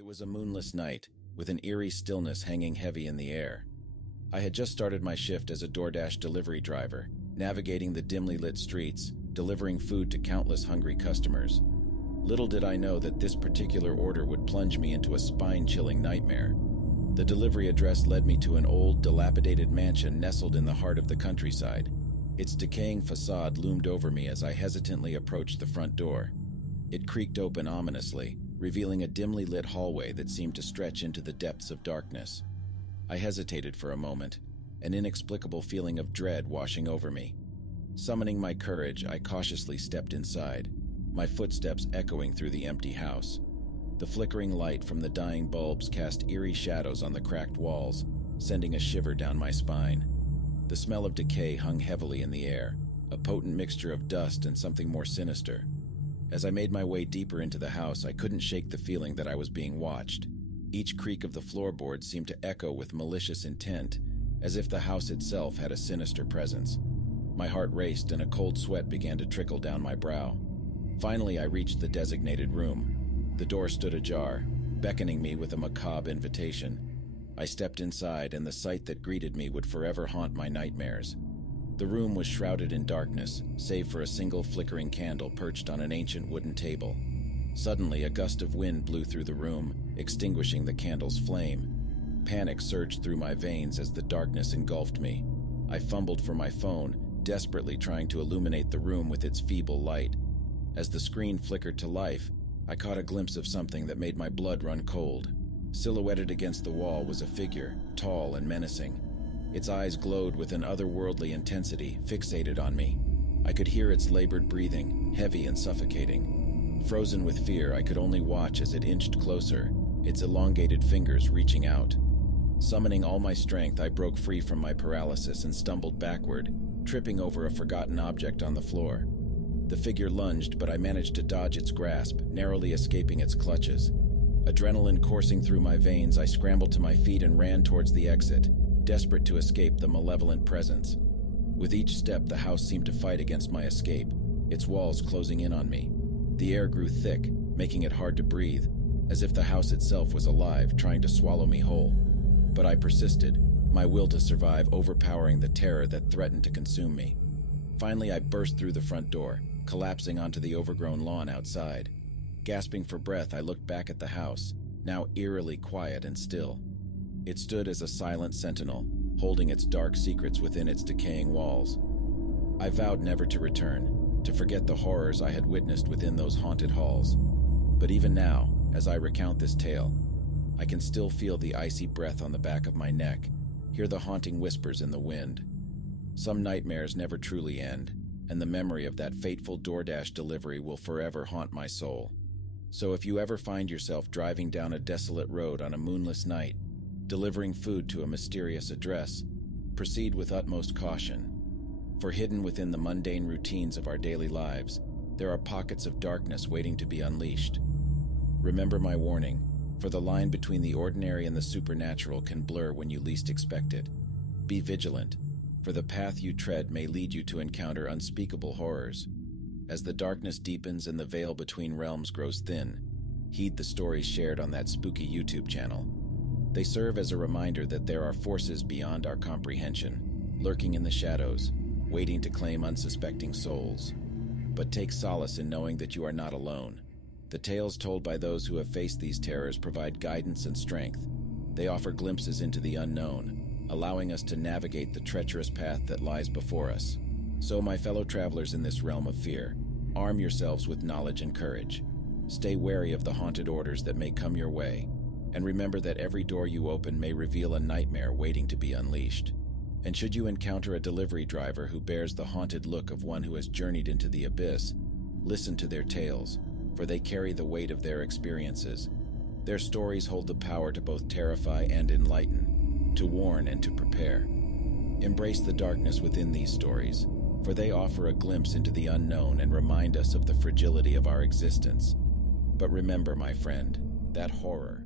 It was a moonless night, with an eerie stillness hanging heavy in the air. I had just started my shift as a DoorDash delivery driver, navigating the dimly lit streets, delivering food to countless hungry customers. Little did I know that this particular order would plunge me into a spine-chilling nightmare. The delivery address led me to an old, dilapidated mansion nestled in the heart of the countryside. Its decaying facade loomed over me as I hesitantly approached the front door. It creaked open ominously, revealing a dimly lit hallway that seemed to stretch into the depths of darkness. I hesitated for a moment, an inexplicable feeling of dread washing over me. Summoning my courage, I cautiously stepped inside, my footsteps echoing through the empty house. The flickering light from the dying bulbs cast eerie shadows on the cracked walls, sending a shiver down my spine. The smell of decay hung heavily in the air, a potent mixture of dust and something more sinister. As I made my way deeper into the house, I couldn't shake the feeling that I was being watched. Each creak of the floorboards seemed to echo with malicious intent, as if the house itself had a sinister presence. My heart raced and a cold sweat began to trickle down my brow. Finally, I reached the designated room. The door stood ajar, beckoning me with a macabre invitation. I stepped inside, and the sight that greeted me would forever haunt my nightmares. The room was shrouded in darkness, save for a single flickering candle perched on an ancient wooden table. Suddenly, a gust of wind blew through the room, extinguishing the candle's flame. Panic surged through my veins as the darkness engulfed me. I fumbled for my phone, desperately trying to illuminate the room with its feeble light. As the screen flickered to life, I caught a glimpse of something that made my blood run cold. Silhouetted against the wall was a figure, tall and menacing. Its eyes glowed with an otherworldly intensity, fixated on me. I could hear its labored breathing, heavy and suffocating. Frozen with fear, I could only watch as it inched closer, its elongated fingers reaching out. Summoning all my strength, I broke free from my paralysis and stumbled backward, tripping over a forgotten object on the floor. The figure lunged, but I managed to dodge its grasp, narrowly escaping its clutches. Adrenaline coursing through my veins, I scrambled to my feet and ran towards the exit, desperate to escape the malevolent presence. With each step, the house seemed to fight against my escape, its walls closing in on me. The air grew thick, making it hard to breathe, as if the house itself was alive, trying to swallow me whole. But I persisted, my will to survive overpowering the terror that threatened to consume me. Finally, I burst through the front door, collapsing onto the overgrown lawn outside. Gasping for breath, I looked back at the house, now eerily quiet and still. It stood as a silent sentinel, holding its dark secrets within its decaying walls. I vowed never to return, to forget the horrors I had witnessed within those haunted halls. But even now, as I recount this tale, I can still feel the icy breath on the back of my neck, hear the haunting whispers in the wind. Some nightmares never truly end, and the memory of that fateful DoorDash delivery will forever haunt my soul. So if you ever find yourself driving down a desolate road on a moonless night, delivering food to a mysterious address, proceed with utmost caution. For hidden within the mundane routines of our daily lives, there are pockets of darkness waiting to be unleashed. Remember my warning, for the line between the ordinary and the supernatural can blur when you least expect it. Be vigilant, for the path you tread may lead you to encounter unspeakable horrors. As the darkness deepens and the veil between realms grows thin, heed the stories shared on that spooky YouTube channel. They serve as a reminder that there are forces beyond our comprehension, lurking in the shadows, waiting to claim unsuspecting souls. But take solace in knowing that you are not alone. The tales told by those who have faced these terrors provide guidance and strength. They offer glimpses into the unknown, allowing us to navigate the treacherous path that lies before us. So, my fellow travelers in this realm of fear, arm yourselves with knowledge and courage. Stay wary of the haunted orders that may come your way, and remember that every door you open may reveal a nightmare waiting to be unleashed. And should you encounter a delivery driver who bears the haunted look of one who has journeyed into the abyss, listen to their tales, for they carry the weight of their experiences. Their stories hold the power to both terrify and enlighten, to warn and to prepare. Embrace the darkness within these stories, for they offer a glimpse into the unknown and remind us of the fragility of our existence. But remember, my friend, that horror,